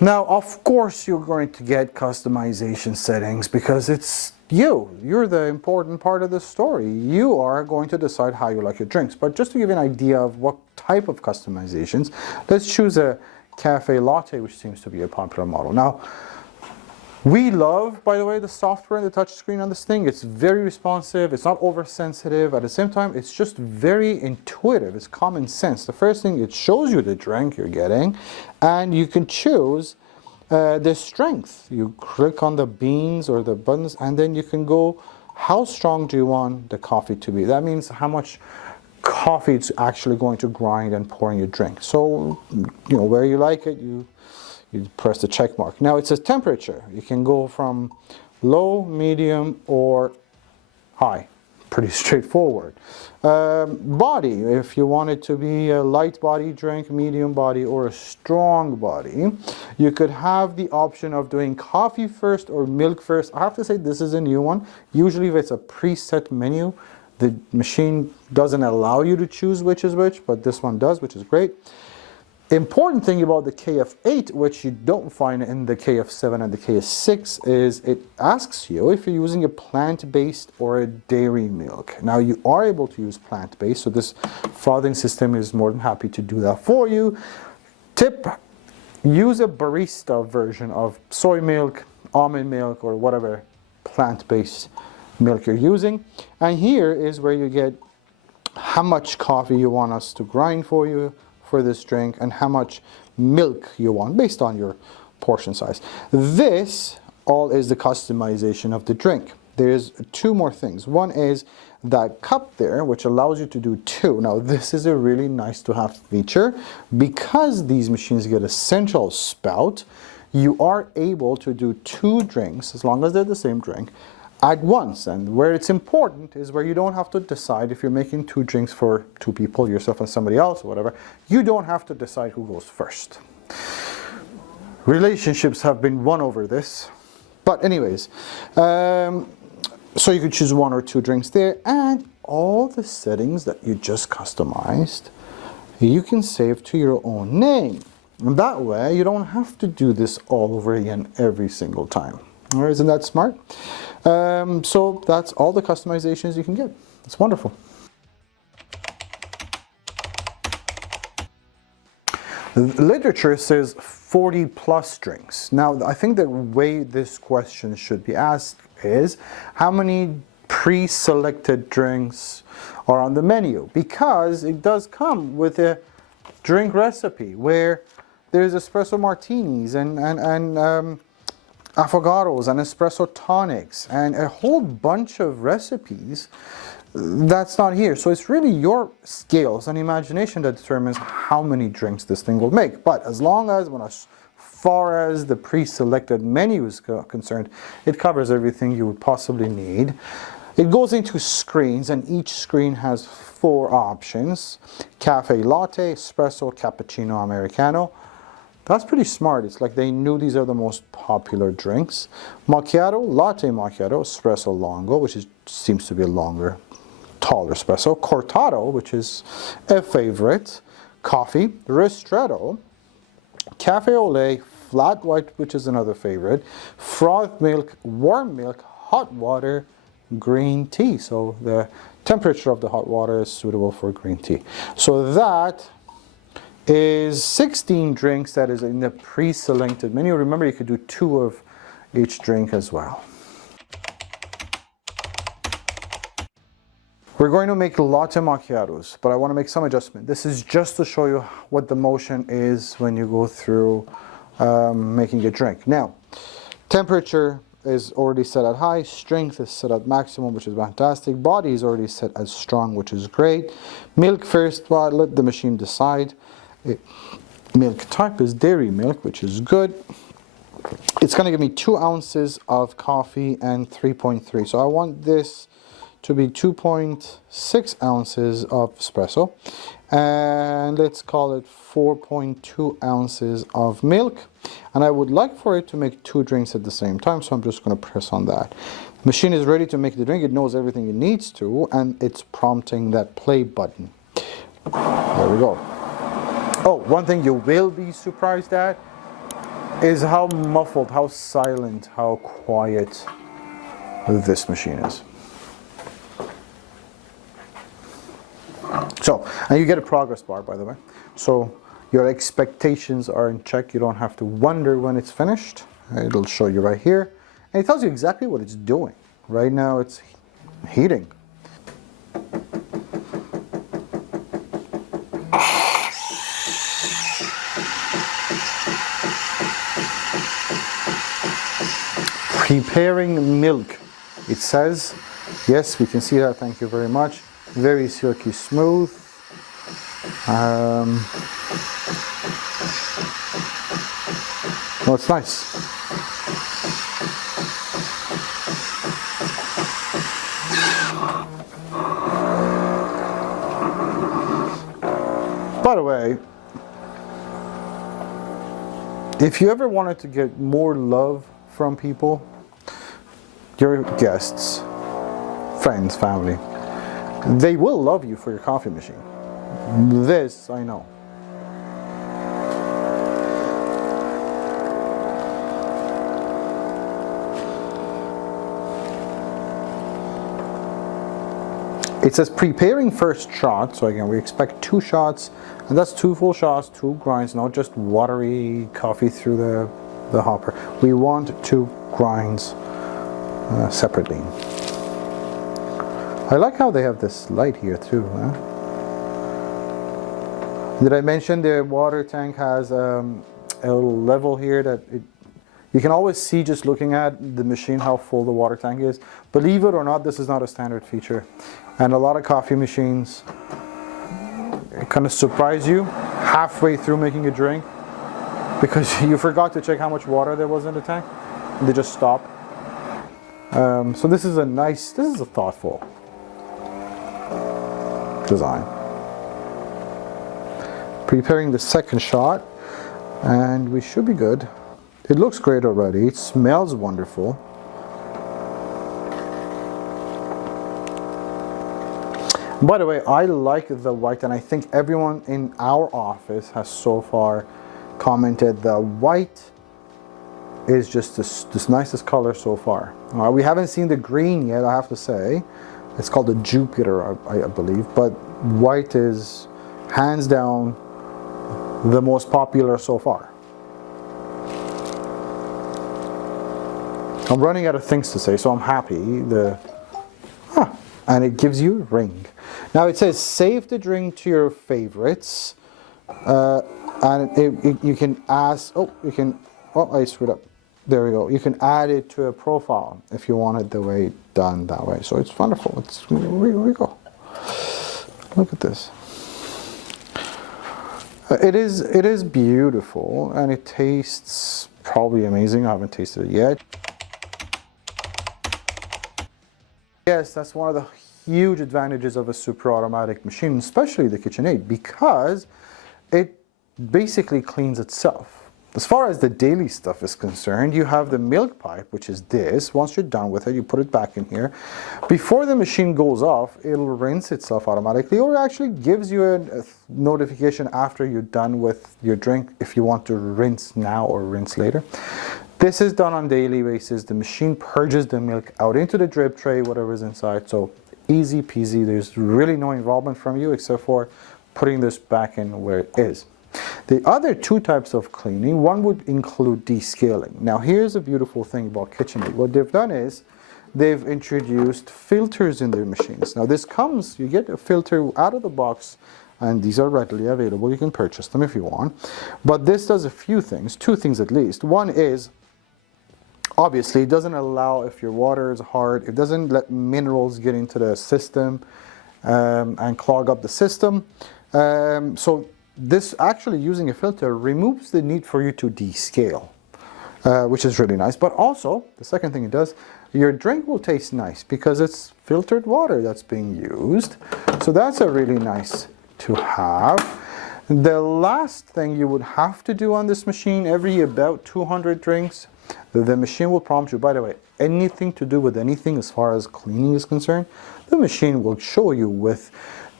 Now, of course, you're going to get customization settings because it's you. You're the important part of the story. You are going to decide how you like your drinks. But just to give you an idea of what type of customizations, let's choose a cafe latte, which seems to be a popular model. Now, we love, by the way, the software and the touch screen on this thing. It's very responsive. It's not oversensitive. At the same time, it's just very intuitive. It's common sense. The first thing, it shows you the drink you're getting, and you can choose the strength. You click on the beans or the buttons, and then you can go, how strong do you want the coffee to be? That means how much coffee it's actually going to grind and pour in your drink. So, you know, where you like it, you press the check mark. Now it says temperature. You can go from low, medium, or high. Pretty straightforward. Body, if you want it to be a light body drink, medium body, or a strong body, you could have the option of doing coffee first or milk first. I have to say this is a new one. Usually if it's a preset menu, the machine doesn't allow you to choose which is which, but this one does, which is great. Important thing about the KF8, which you don't find in the KF7 and the KF6, is it asks you if you're using a plant-based or a dairy milk. Now you are able to use plant-based, so this frothing system is more than happy to do that for you. Tip, use a barista version of soy milk, almond milk, or whatever plant-based milk you're using. And here is where you get how much coffee you want us to grind for you for this drink and how much milk you want based on your portion size. This all is the customization of the drink. There's two more things. One is that cup there, which allows you to do two. Now this is a really nice to have feature because these machines get a central spout. You are able to do two drinks as long as they're the same drink at once. And where it's important is where you don't have to decide if you're making two drinks for two people, yourself and somebody else or whatever. You don't have to decide who goes first. Relationships have been won over this. But anyways, so you could choose one or two drinks there, and all the settings that you just customized, you can save to your own name. And that way you don't have to do this all over again every single time. Isn't that smart? So that's all the customizations you can get. It's wonderful. The literature says 40 plus drinks. Now, I think the way this question should be asked is how many pre-selected drinks are on the menu? Because it does come with a drink recipe where there's espresso martinis and affogatos and espresso tonics and a whole bunch of recipes that's not here. So it's really your skills and imagination that determines how many drinks this thing will make. But as long as, as far as the pre-selected menu is concerned, it covers everything you would possibly need. It goes into screens, and each screen has 4 options: cafe latte, espresso, cappuccino, americano. That's pretty smart. It's like they knew these are the most popular drinks. Macchiato, latte macchiato, espresso longo, which seems to be a longer, taller espresso. Cortado, which is a favorite. Coffee, ristretto, cafe au lait, flat white, which is another favorite. Froth milk, warm milk, hot water, green tea. So the temperature of the hot water is suitable for green tea. So that is 16 drinks that is in the pre-selected menu. Remember, you could do 2 of each drink as well. We're going to make latte macchiatos, but I want to make some adjustment. This is just to show you what the motion is when you go through making a drink. Now, temperature is already set at high, strength is set at maximum, which is fantastic. Body is already set as strong, which is great. Milk first, well, let the machine decide. Milk type is dairy milk, which is good. It's going to give me 2 ounces of coffee and 3.3. So I want this to be 2.6 ounces of espresso. And let's call it 4.2 ounces of milk. And I would like for it to make 2 drinks at the same time, so I'm just going to press on that. The machine is ready to make the drink. It knows everything it needs to, and it's prompting that play button. There we go. Oh, one thing you will be surprised at, is how muffled, how silent, how quiet this machine is. So, and you get a progress bar, by the way. So your expectations are in check. You don't have to wonder when it's finished. It'll show you right here. And it tells you exactly what it's doing. Right now it's heating. Preparing milk, it says. Yes, we can see that, thank you very much. Very silky smooth. Well, it's nice. By the way, if you ever wanted to get more love from people, your guests, friends, family, they will love you for your coffee machine. This I know. It says preparing first shot, so again we expect 2 shots, and that's 2 full shots, 2 grinds, not just watery coffee through the hopper. We want 2 grinds separately. I like how they have this light here too. Huh? Did I mention the water tank has a little level here that you can always see just looking at the machine how full the water tank is. Believe it or not, this is not a standard feature. And a lot of coffee machines kind of surprise you halfway through making a drink because you forgot to check how much water there was in the tank. They just stop. So this is a thoughtful design. Preparing the second shot, and we should be good. It looks great already. It smells wonderful. By the way, I like the white, and I think everyone in our office has so far commented the white is just this nicest color so far. We haven't seen the green yet, I have to say. It's called the Jupiter, I believe, but white is hands down the most popular so far. I'm running out of things to say, so I'm happy. And it gives you a ring. Now it says save the drink to your favorites, and you can ask. I screwed up. There we go. You can add it to a profile if you want it the way done that way. So it's wonderful. Here we go. Look at this. It is beautiful, and it tastes probably amazing. I haven't tasted it yet. Yes, that's one of the huge advantages of a super automatic machine, especially the KitchenAid, because it basically cleans itself. As far as the daily stuff is concerned, you have the milk pipe, which is this. Once you're done with it, you put it back in here. Before the machine goes off, it'll rinse itself automatically, or it actually gives you a notification after you're done with your drink if you want to rinse now or rinse later. This is done on a daily basis. The machine purges the milk out into the drip tray, whatever's inside. So easy peasy. There's really no involvement from you except for putting this back in where it is. The other 2 types of cleaning, one would include descaling. Now here's a beautiful thing about KitchenAid. What they've done is they've introduced filters in their machines. Now this comes, you get a filter out of the box, and these are readily available. You can purchase them if you want. But this does a few things, 2 things at least. One is, obviously, it doesn't allow, if your water is hard, it doesn't let minerals get into the system and clog up the system. So this actually, using a filter, removes the need for you to descale, which is really nice. But also, the second thing it does, your drink will taste nice because it's filtered water that's being used. So that's a really nice to have. The last thing you would have to do on this machine, every about 200 drinks, the machine will prompt you. By the way, anything to do with anything as far as cleaning is concerned, the machine will show you with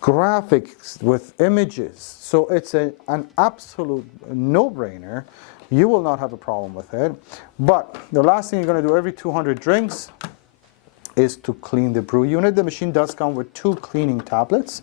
graphics, with images. So it's an absolute no-brainer you will not have a problem with it. But the last thing you're going to do every 200 drinks is to clean the brew unit. The machine does come with 2 cleaning tablets.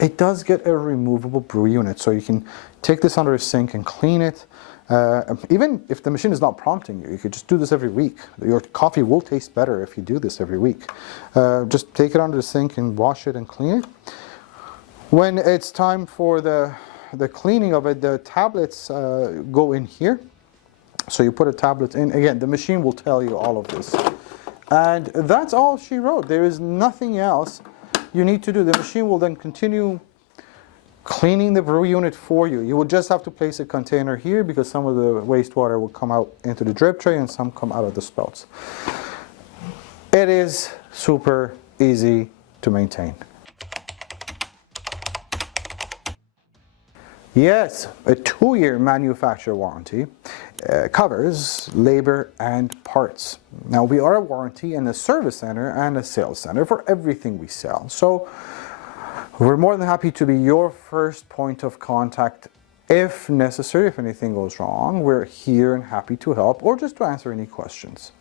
It does get a removable brew unit, so you can take this under a sink and clean it. Even if the machine is not prompting you, you could just do this every week. Your coffee will taste better if you do this every week. Just take it under the sink and wash it and clean it. When it's time for the cleaning of it, the tablets go in here. So you put a tablet in. Again, the machine will tell you all of this. And that's all she wrote. There is nothing else you need to do. The machine will then continue cleaning the brew unit for you. You will just have to place a container here because some of the wastewater will come out into the drip tray and some come out of the spouts. It is super easy to maintain. Yes, a 2-year manufacturer warranty covers labor and parts. Now, we are a warranty and a service center and a sales center for everything we sell. So we're more than happy to be your first point of contact if necessary. If anything goes wrong, we're here and happy to help or just to answer any questions.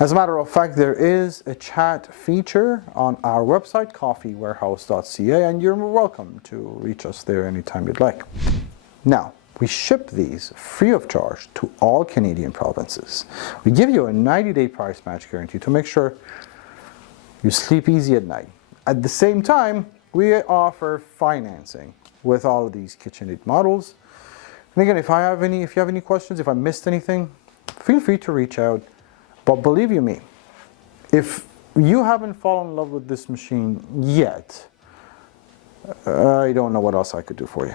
As a matter of fact, there is a chat feature on our website, coffeewarehouse.ca, and you're welcome to reach us there anytime you'd like. Now, we ship these free of charge to all Canadian provinces. We give you a 90-day price match guarantee to make sure you sleep easy at night. At the same time, we offer financing with all of these KitchenAid models. And again, if you have any questions, if I missed anything, feel free to reach out. But believe you me, if you haven't fallen in love with this machine yet, I don't know what else I could do for you.